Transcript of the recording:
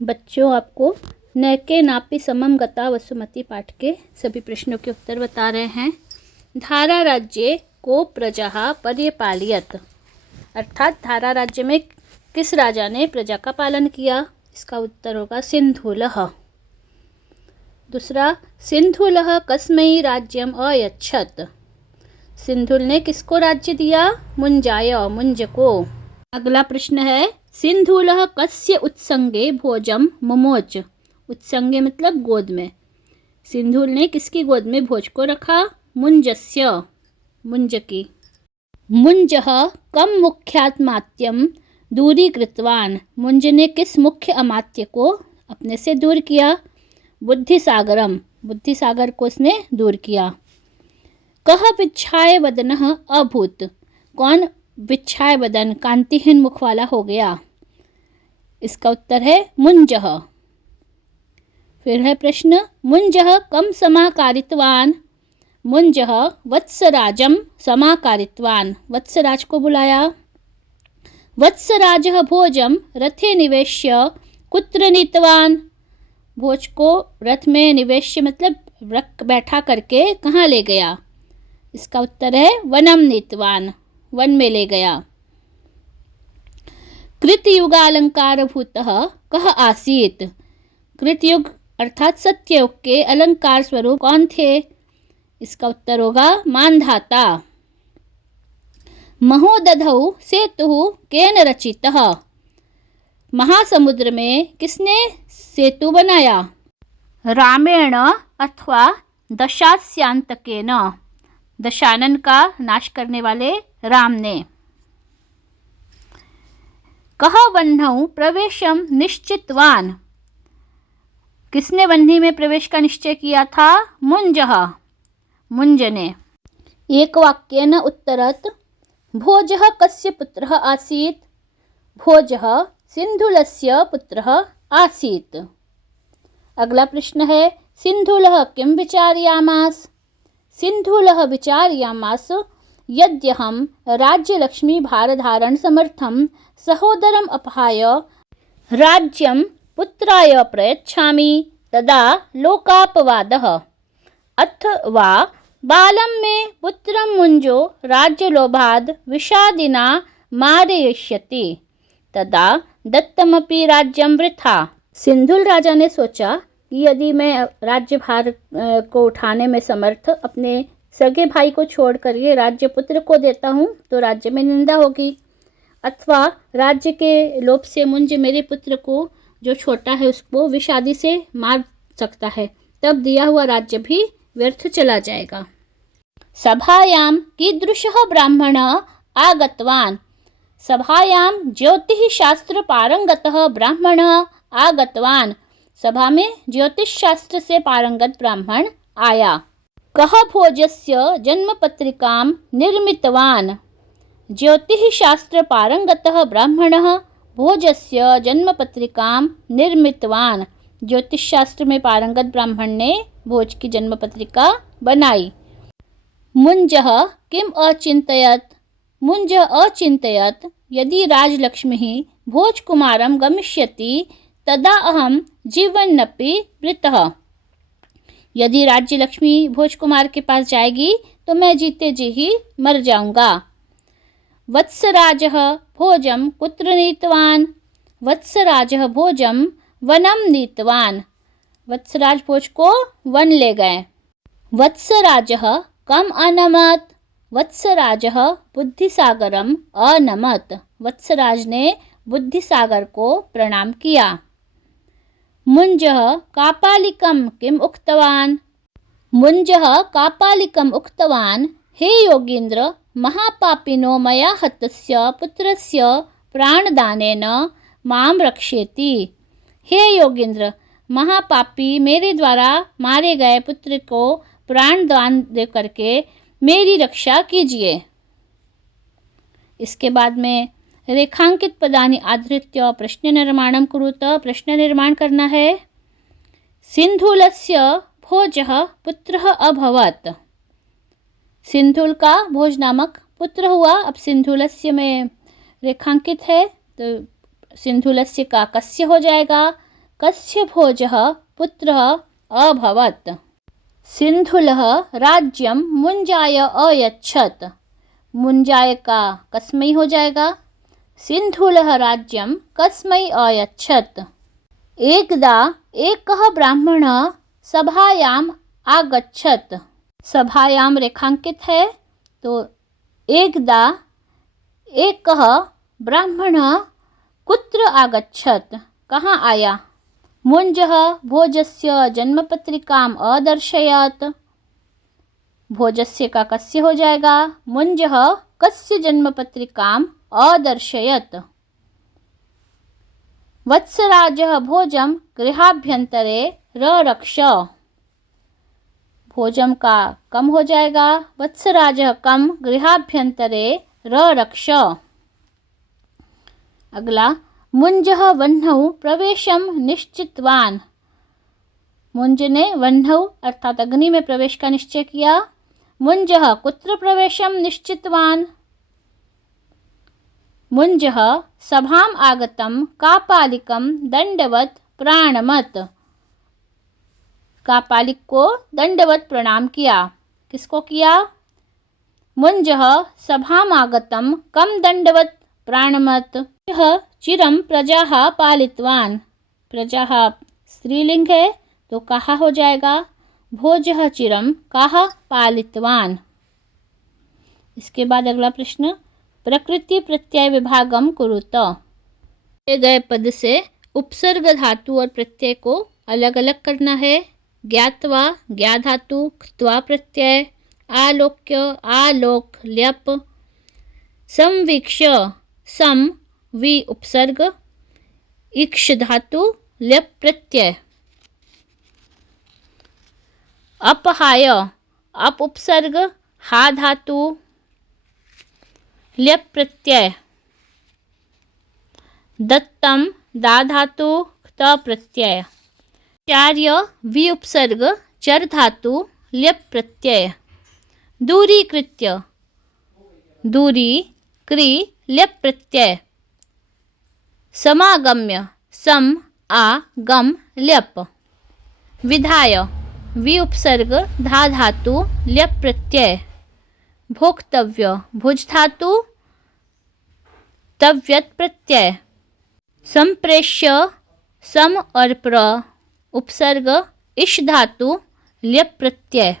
बच्चों, आपको नैके नापी समम गता वसुमती पाठ के सभी प्रश्नों के उत्तर बता रहे हैं। धारा राज्य को प्रजा पर्यपालयत, अर्थात धारा राज्य में किस राजा ने प्रजा का पालन किया? इसका उत्तर होगा सिंधुलः। दूसरा, सिंधुलः कस्मै राज्यम अयच्छत, सिंधुल ने किसको राज्य दिया? मुंजाय, मुंज को। अगला प्रश्न है, सिंधुलः कस्य उत्संगे भोजम मुमोच, उत्संगे मतलब गोद में। सिंधुल ने किसकी गोद में भोज को रखा? मुंजस्य, मुंज की। मुंजः कम मुख्यात्मात्यम दूरीकृतवान, मुंज ने किस मुख्य अमात्य को अपने से दूर किया? बुद्धिसागरम, बुद्धिसागर को उसने दूर किया। कह विच्छाय वदनः अभूत, कौन विच्छाय वदन कांतिहीन मुख वाला हो गया? इसका उत्तर है मुंजः। फिर है प्रश्न, मुंजः कम समाकारितवान, मुंजः वत्सराजम समाकारितवान, वत्सराज को बुलाया। वत्सराजः भोजम रथे निवेश्य कुत्र नीतवान, भोज को रथ में निवेश्य मतलब रख बैठा करके कहाँ ले गया? इसका उत्तर है वनम नीतवान, वन में ले गया। कृतयुगालंकार भूतः कह आसीत, कृतयुग अर्थात सत्ययुग के अलंकार स्वरूप कौन थे? इसका उत्तर होगा मानधाता। महोदधौ सेतु केन रचितः, महासमुद्र में किसने सेतु बनाया? रामेण अथवा दशास्यांतकेन, दशानन का नाश करने वाले राम ने। कह वह्नौ प्रवेशम निश्चितवान, किसने वह्नि में प्रवेश का निश्चय किया था? मुंजः, मुंज ने। एक वाक्येन उत्तरत, भोजः कस्य पुत्रः आसीत्? भोजः सिंधुलस्य पुत्रः आसीत्। अगला प्रश्न है, सिंधुलः किं विचार्यामास? सिंधुलः विचार्यामास यद्यहं राज्यलक्ष्मी भारधारण समर्थं सहोदरम अपहाय राज्यं पुत्राय प्रयच्छामि तदा लोकापवादः, अथवा बालं मे पुत्रं मुंजो राज्यलोभाद् विषादिना मारयिष्यति तदा दत्तमपि राज्यं वृथा। सिंधुल राजा ने सोचा कि यदि मैं राज्य भार को उठाने में समर्थ अपने सगे भाई को छोड़कर ये राज्य पुत्र को देता हूँ तो राज्य में निंदा होगी, अथवा राज्य के लोभ से मुंज मेरे पुत्र को जो छोटा है उसको विषादी से मार सकता है, तब दिया हुआ राज्य भी व्यर्थ चला जाएगा। सभायां कीदृशः ब्राह्मणः आगतवान्, सभायां ज्योतिष शास्त्र पारंगतः ब्राह्मणः आगतवान्, सभा में ज्योतिष शास्त्र से पारंगत ब्राह्मण आया। कह भोजस्य जन्म पत्रिकां निर्मितवान्, ज्योतिष शास्त्र पारंगतः ब्राह्मणः भोजस्य जन्म पत्रिकां निर्मितवान्, ज्योतिष शास्त्र में पारंगत ब्राह्मण ने भोज की जन्म पत्रिका बनाई। मुंजः किम अचिंतयत, मुंजः अचिंतयत यदि राजलक्ष्मी भोजकुमारं गमिष्यति तदा अहम जीवन्नपि मृतः, यदि राज्य लक्ष्मी भोजकुमार के पास जाएगी तो मैं जीते जी ही मर जाऊंगा। वत्सराजः भोजम कुत्र नीतवान्, वत्सराजः भोजम वनम नीतवान्, वत्सराज भोज को वन ले गए। वत्सराजः कम अनमत, वत्सराजः बुद्धिसागरम अनमत, वत्सराज ने बुद्धिसागर को प्रणाम किया। मुंजः कापालिकं किम उक्तवान्, मुंजः कापालिकम् उक्तवान् हे योगीन्द्र महापापिनो मया हतस्य पुत्रस्य प्राणदानेन मां रक्षेति, हे योगीन्द्र महापापी मेरे द्वारा मारे गए पुत्र को प्राणदान दे करके मेरी रक्षा कीजिए। इसके बाद में रेखांकित पदानि आधृत्य प्रश्न निर्माणं कुरुत, प्रश्न निर्माण करना है। सिंधुलस्य भोजः पुत्रः अभवत्, सिंधुल का भोज नामक पुत्र हुआ। अब सिंधुलस्य में रेखांकित है तो सिंधुलस्य का कस्य हो जाएगा, कस्य भोजः पुत्रः अभवत्। सिन्धुलः राज्यं मुञ्जाय अयच्छत्। मुञ्जाय का कस्मै हो जाएगा? सिन्धुलः राज्यं कस्मै अयच्छत्। एकदा एकः ब्राह्मणः सभायाम् आगच्छत्। सभायाम रेखांकित है, तो एकदा एकः ब्राह्मणः कुत्र आगच्छत्, कहाँ आया? मुञ्जः भोजस्य जन्मपत्रिकाम् अदर्शयत्। भोजस्य का कस्य हो जाएगा? मुञ्जः कस्य जन्मपत्रिकाम् अदर्शयत्। वत्सराजः भोजं गृहाभ्यन्तरे ररक्ष। भोजम का कम हो जाएगा, वत्सराजः कम गृहाभ्यन्तरे ररक्ष। अगला, मुञ्जः वह्नौ प्रवेशं निश्चितवान्। मुञ्ज ने वह्नौ अर्थात अग्नि में प्रवेश का निश्चय किया। मुञ्जः कुत्र प्रवेशं निश्चितवान्? मुञ्जः सभाम् आगतं कापालिकं दंडवत् प्राणमत्। कापालिक को दंडवत प्रणाम किया। किसको किया? मुञ्जः सभाम् आगतं कं दंडवत प्राणमत्। यह चिरं प्रजाः पालितवान्। प्रजाः स्त्रीलिंग है, तो कहा हो जाएगा? भोजः चिरं कहा पालितवान्। इसके बाद अगला प्रश्न, प्रकृति प्रत्यय विभागम कुरुत। दिए गए पद से उपसर्ग धातु और प्रत्यय को अलग अलग करना है। ज्ञात्वा ज्ञा धातु, क्त्वा प्रत्यय, आलोक्य आलोक ल्यप, संवीक्ष्य सम वि उपसर्ग, इक्ष धातु ल्यप प्रत्यय। अपहाय अप उपसर्ग, हा धातु ल्यप प्रत्यय। दत्तम दा धातु क्त प्रत्यय। चार्य वि उपसर्ग, चर धातु ल्यप प्रत्यय। दूरीकृत्य दूरी क्री ल्यप प्रत्यय। समागम्य सम आ गम ल्यप। विधाय वि उपसर्ग, धा धातु ल्यप प्रत्यय। भोक्तव्य भुज धातु तव्यत प्रत्यय। संप्रेष्य सम और प्र उपसर्ग, इश धातु ल्यप प्रत्यय।